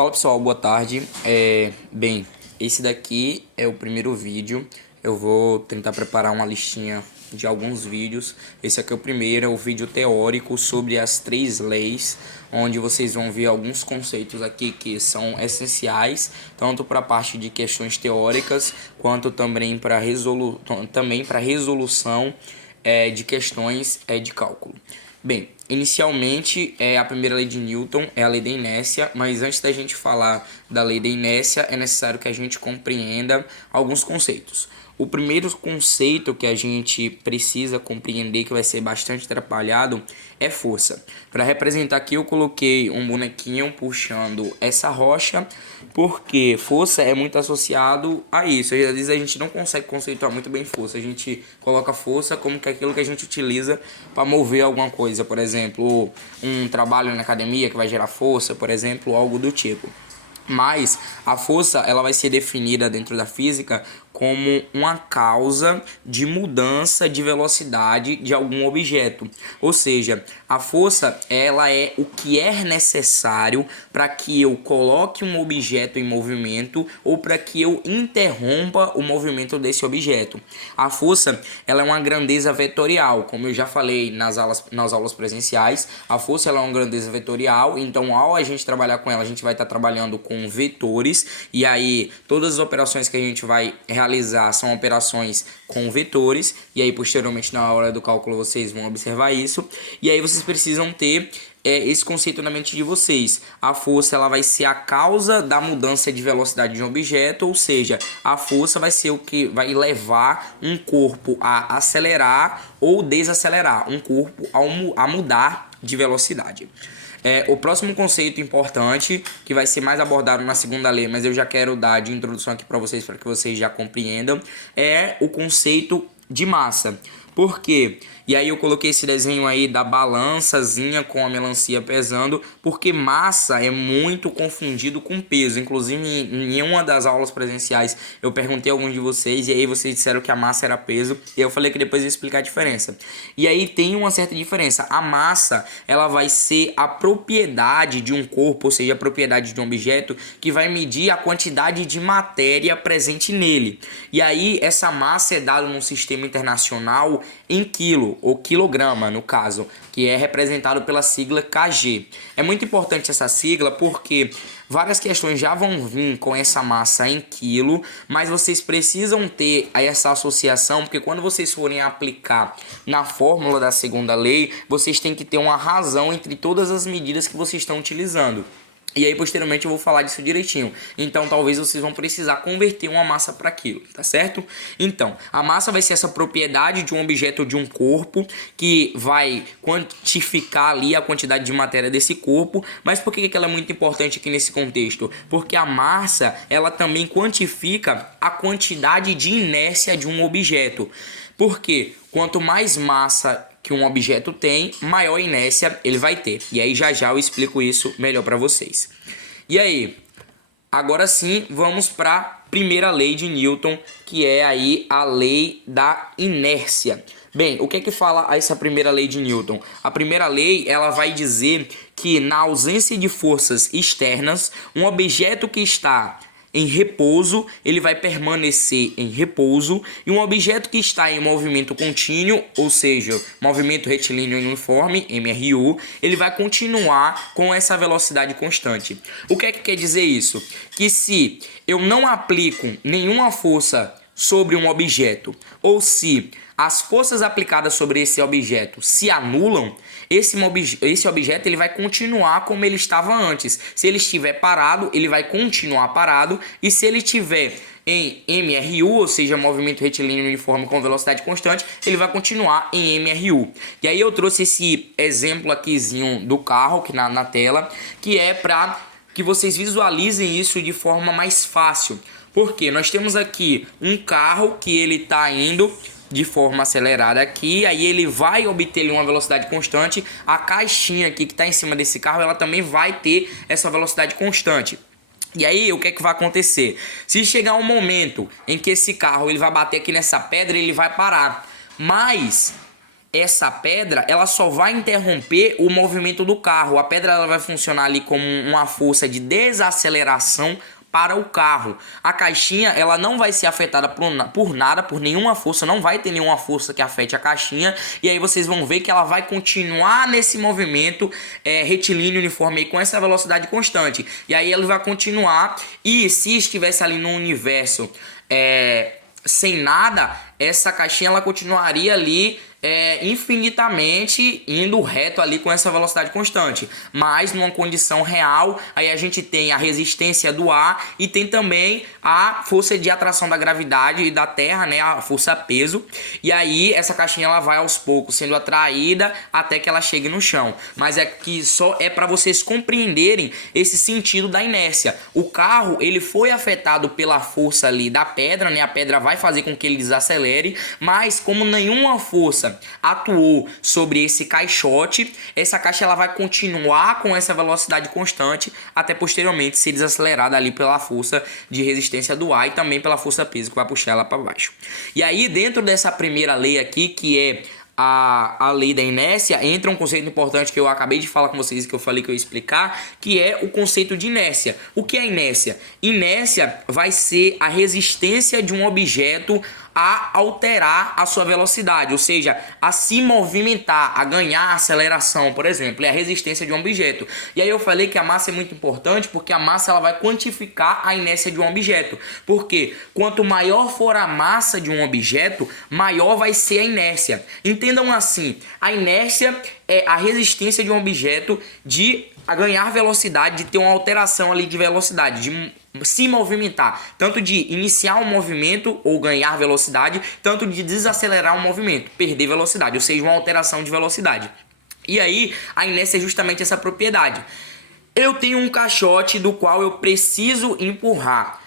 Fala pessoal, boa tarde. Bem, esse daqui é o primeiro vídeo. Eu vou tentar preparar uma listinha de alguns vídeos. Esse aqui é o primeiro, é o vídeo teórico sobre as 3 leis, onde vocês vão ver alguns conceitos aqui que são essenciais, tanto para a parte de questões teóricas, quanto também para resolução de questões de cálculo. Bem, inicialmente a primeira lei de Newton é a lei da inércia, mas antes da gente falar da lei da inércia é necessário que a gente compreenda alguns conceitos. O primeiro conceito que a gente precisa compreender, que vai ser bastante atrapalhado, é força. Para representar aqui eu coloquei um bonequinho puxando essa rocha, porque força é muito associado a isso. Às vezes a gente não consegue conceituar muito bem força. A gente coloca força como que aquilo que a gente utiliza para mover alguma coisa. Por exemplo, um trabalho na academia que vai gerar força, por exemplo, algo do tipo. Mas a força ela vai ser definida dentro da física como uma causa de mudança de velocidade de algum objeto. Ou seja, a força ela é o que é necessário para que eu coloque um objeto em movimento ou para que eu interrompa o movimento desse objeto. A força ela é uma grandeza vetorial, como eu já falei nas aulas presenciais. A força ela é uma grandeza vetorial, então ao a gente trabalhar com ela, a gente vai estar trabalhando com vetores, e aí todas as operações que a gente vai realizar são operações com vetores, e aí posteriormente na hora do cálculo vocês vão observar isso, e aí vocês precisam ter esse conceito na mente de vocês. A força ela vai ser a causa da mudança de velocidade de um objeto, ou seja, a força vai ser o que vai levar um corpo a acelerar ou desacelerar, um corpo a mudar de velocidade. O próximo conceito importante, que vai ser mais abordado na segunda lei, mas eu já quero dar de introdução aqui para vocês que vocês já compreendam, é o conceito de massa. Por quê? E aí eu coloquei esse desenho aí da balançazinha com a melancia pesando, porque massa é muito confundido com peso. Inclusive em uma das aulas presenciais eu perguntei a alguns de vocês e aí vocês disseram que a massa era peso, e eu falei que depois eu ia explicar a diferença. E aí tem uma certa diferença. A massa ela vai ser a propriedade de um corpo, ou seja, a propriedade de um objeto, que vai medir a quantidade de matéria presente nele. E aí essa massa é dada num sistema internacional em quilo, ou quilograma no caso, que é representado pela sigla kg. É muito importante essa sigla porque várias questões já vão vir com essa massa em quilo, mas vocês precisam ter essa associação, porque quando vocês forem aplicar na fórmula da segunda lei, vocês têm que ter uma razão entre todas as medidas que vocês estão utilizando. E aí posteriormente eu vou falar disso direitinho. Então talvez vocês vão precisar converter uma massa para quilo, tá certo? Então, a massa vai ser essa propriedade de um objeto ou de um corpo que vai quantificar ali a quantidade de matéria desse corpo. Mas por que ela é muito importante aqui nesse contexto? Porque a massa, ela também quantifica a quantidade de inércia de um objeto. Porque quanto mais massa que um objeto tem, maior inércia ele vai ter. E aí já eu explico isso melhor para vocês. E aí, agora sim, vamos para a primeira lei de Newton, que é aí a lei da inércia. Bem, o que é que fala essa primeira lei de Newton? A primeira lei, ela vai dizer que na ausência de forças externas, um objeto que está em repouso, ele vai permanecer em repouso, e um objeto que está em movimento contínuo, ou seja, movimento retilíneo uniforme, MRU, ele vai continuar com essa velocidade constante. O que é que quer dizer isso? Que se eu não aplico nenhuma força sobre um objeto, ou se as forças aplicadas sobre esse objeto se anulam, esse objeto ele vai continuar como ele estava antes. Se ele estiver parado, ele vai continuar parado, e se ele estiver em MRU, ou seja, movimento retilíneo uniforme com velocidade constante, ele vai continuar em MRU. E aí eu trouxe esse exemplo aquizinho do carro aqui na tela, que é para que vocês visualizem isso de forma mais fácil. Porque nós temos aqui um carro que ele está indo de forma acelerada aqui, aí ele vai obter uma velocidade constante. A caixinha aqui que está em cima desse carro, ela também vai ter essa velocidade constante. E aí, o que é que vai acontecer? Se chegar um momento em que esse carro ele vai bater aqui nessa pedra, ele vai parar. Mas essa pedra, ela só vai interromper o movimento do carro. A pedra ela vai funcionar ali como uma força de desaceleração para o carro. A caixinha ela não vai ser afetada por nada, por nenhuma força, não vai ter nenhuma força que afete a caixinha, e aí vocês vão ver que ela vai continuar nesse movimento retilíneo uniforme com essa velocidade constante, e aí ela vai continuar, e se estivesse ali no universo sem nada, essa caixinha ela continuaria ali infinitamente indo reto ali com essa velocidade constante, mas numa condição real, aí a gente tem a resistência do ar e tem também a força de atração da gravidade e da Terra, né, a força peso, e aí essa caixinha ela vai aos poucos sendo atraída até que ela chegue no chão, mas é que só é para vocês compreenderem esse sentido da inércia. O carro ele foi afetado pela força ali da pedra, né, a pedra vai fazer com que ele desacelere, mas como nenhuma força atuou sobre esse caixote, essa caixa ela vai continuar com essa velocidade constante até posteriormente ser desacelerada ali pela força de resistência do ar e também pela força peso que vai puxar ela para baixo. E aí dentro dessa primeira lei aqui, que é a lei da inércia, entra um conceito importante que eu acabei de falar com vocês, que eu falei que eu ia explicar, que é o conceito de inércia. O que é inércia? Inércia vai ser a resistência de um objeto a alterar a sua velocidade, ou seja, a se movimentar, a ganhar aceleração, por exemplo, é a resistência de um objeto. E aí eu falei que a massa é muito importante porque a massa ela vai quantificar a inércia de um objeto. Porque quanto maior for a massa de um objeto, maior vai ser a inércia. Entendam assim, a inércia é a resistência de um objeto a ganhar velocidade, de ter uma alteração ali de velocidade, de se movimentar, tanto de iniciar um movimento ou ganhar velocidade, tanto de desacelerar um movimento, perder velocidade, ou seja, uma alteração de velocidade. E aí, a inércia é justamente essa propriedade. Eu tenho um caixote do qual eu preciso empurrar.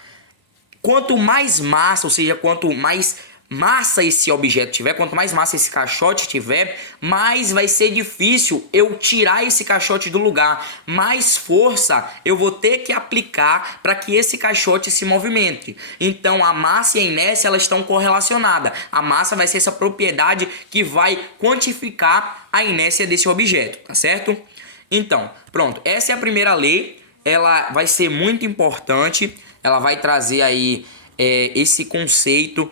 Quanto mais massa, ou seja, quanto mais massa esse objeto tiver, quanto mais massa esse caixote tiver, mais vai ser difícil eu tirar esse caixote do lugar, mais força eu vou ter que aplicar para que esse caixote se movimente. Então a massa e a inércia elas estão correlacionadas. A massa vai ser essa propriedade que vai quantificar a inércia desse objeto, tá certo? Então, pronto, essa é a primeira lei, ela vai ser muito importante, ela vai trazer aí esse conceito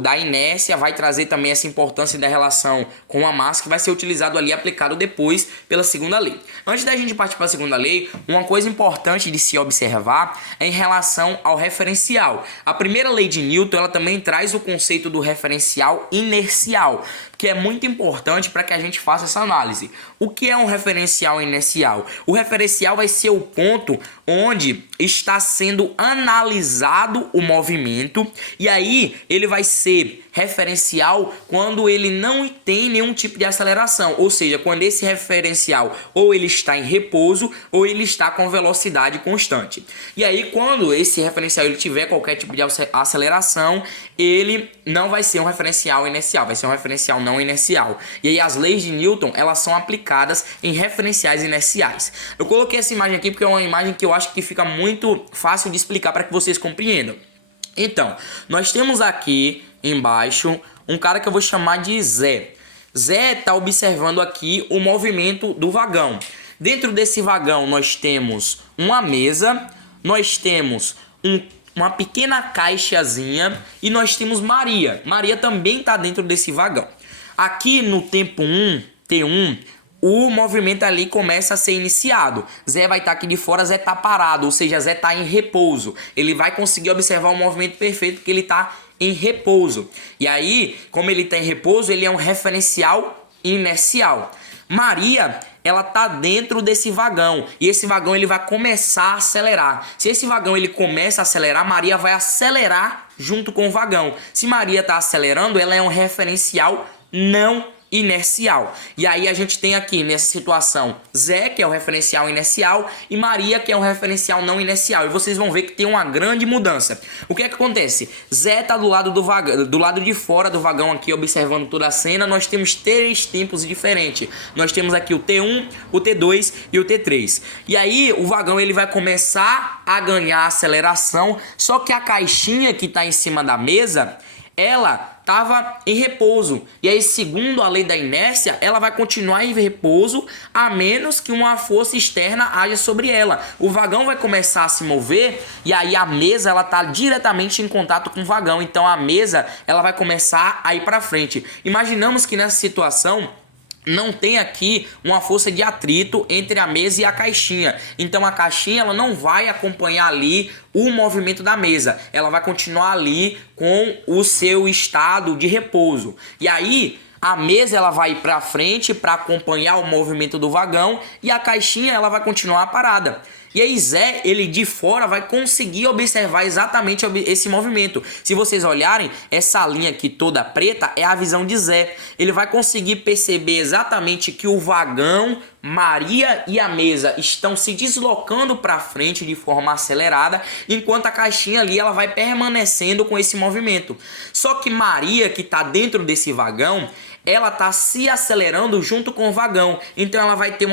da inércia, vai trazer também essa importância da relação com a massa que vai ser utilizado ali, aplicado depois pela segunda lei. Antes da gente partir para a segunda lei, uma coisa importante de se observar é em relação ao referencial. A primeira lei de Newton ela também traz o conceito do referencial inercial, que é muito importante para que a gente faça essa análise. O que é um referencial inercial? O referencial vai ser o ponto onde está sendo analisado o movimento, e aí ele vai ser referencial quando ele não tem nenhum tipo de aceleração, ou seja, quando esse referencial ou ele está em repouso ou ele está com velocidade constante. E aí quando esse referencial ele tiver qualquer tipo de aceleração, ele não vai ser um referencial inercial, vai ser um referencial não inercial. E aí as leis de Newton elas são aplicadas em referenciais inerciais. Eu coloquei essa imagem aqui porque é uma imagem que eu acho que fica muito fácil de explicar para que vocês compreendam. Então, nós temos aqui embaixo um cara que eu vou chamar de Zé. Zé está observando aqui o movimento do vagão. Dentro desse vagão nós temos uma mesa, nós temos uma pequena caixazinha e nós temos Maria. Maria também está dentro desse vagão. Aqui no tempo 1, T1, o movimento ali começa a ser iniciado. Zé vai estar aqui de fora, Zé está parado, ou seja, Zé está em repouso. Ele vai conseguir observar o movimento perfeito porque ele está em repouso. E aí, como ele está em repouso, ele é um referencial inercial. Maria, ela está dentro desse vagão e esse vagão ele vai começar a acelerar. Se esse vagão ele começa a acelerar, Maria vai acelerar junto com o vagão. Se Maria está acelerando, ela é um referencial não inercial. E aí a gente tem aqui nessa situação Zé, que é o referencial inercial, e Maria, que é um referencial não inercial. E vocês vão ver que tem uma grande mudança. O que é que acontece? Zé está do lado do vagão, do lado de fora do vagão aqui, observando toda a cena. Nós temos 3 tempos diferentes. Nós temos aqui o T1, o T2 e o T3. E aí o vagão ele vai começar a ganhar aceleração, só que a caixinha que está em cima da mesa, ela estava em repouso. E aí, segundo a lei da inércia, ela vai continuar em repouso a menos que uma força externa haja sobre ela. O vagão vai começar a se mover e aí a mesa ela está diretamente em contato com o vagão. Então a mesa ela vai começar a ir para frente. Imaginamos que nessa situação não tem aqui uma força de atrito entre a mesa e a caixinha. Então a caixinha ela não vai acompanhar ali o movimento da mesa. Ela vai continuar ali com o seu estado de repouso. E aí a mesa ela vai ir para frente para acompanhar o movimento do vagão e a caixinha ela vai continuar parada. E aí Zé, ele de fora vai conseguir observar exatamente esse movimento. Se vocês olharem, essa linha aqui toda preta é a visão de Zé. Ele vai conseguir perceber exatamente que o vagão, Maria e a mesa estão se deslocando para frente de forma acelerada, enquanto a caixinha ali ela vai permanecendo com esse movimento. Só que Maria, que está dentro desse vagão, ela está se acelerando junto com o vagão. Então ela vai ter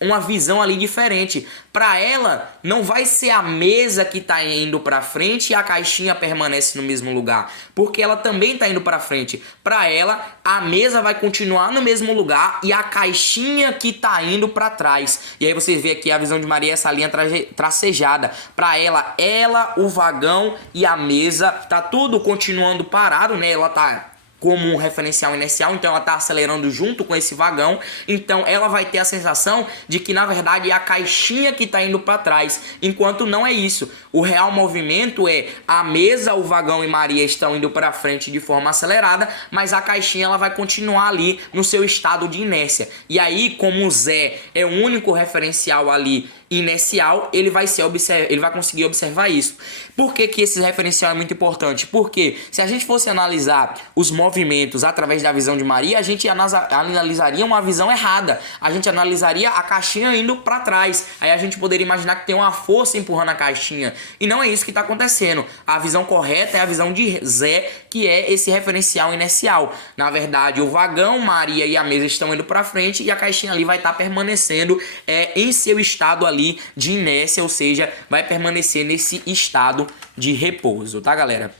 uma visão ali diferente. Para ela, não vai ser a mesa que está indo para frente e a caixinha permanece no mesmo lugar, porque ela também está indo para frente. Para ela, a mesa vai continuar no mesmo lugar e a caixinha que está indo para trás. E aí você vê aqui a visão de Maria, essa linha tracejada. Para ela, o vagão e a mesa, tá tudo continuando parado, né? Ela tá como um referencial inercial, então ela está acelerando junto com esse vagão, então ela vai ter a sensação de que na verdade é a caixinha que está indo para trás, enquanto não é isso. O real movimento é a mesa, o vagão e Maria estão indo para frente de forma acelerada, mas a caixinha ela vai continuar ali no seu estado de inércia. E aí, como o Zé é o único referencial ali inercial, ele vai conseguir observar isso. Por que esse referencial é muito importante? Porque se a gente fosse analisar os movimentos através da visão de Maria, a gente analisaria uma visão errada. A gente analisaria a caixinha indo para trás. Aí a gente poderia imaginar que tem uma força empurrando a caixinha. E não é isso que está acontecendo. A visão correta é a visão de Zé, que é esse referencial inercial. Na verdade, o vagão, Maria e a mesa estão indo para frente e a caixinha ali vai estar permanecendo em seu estado ali de inércia, ou seja, vai permanecer nesse estado de repouso, tá, galera?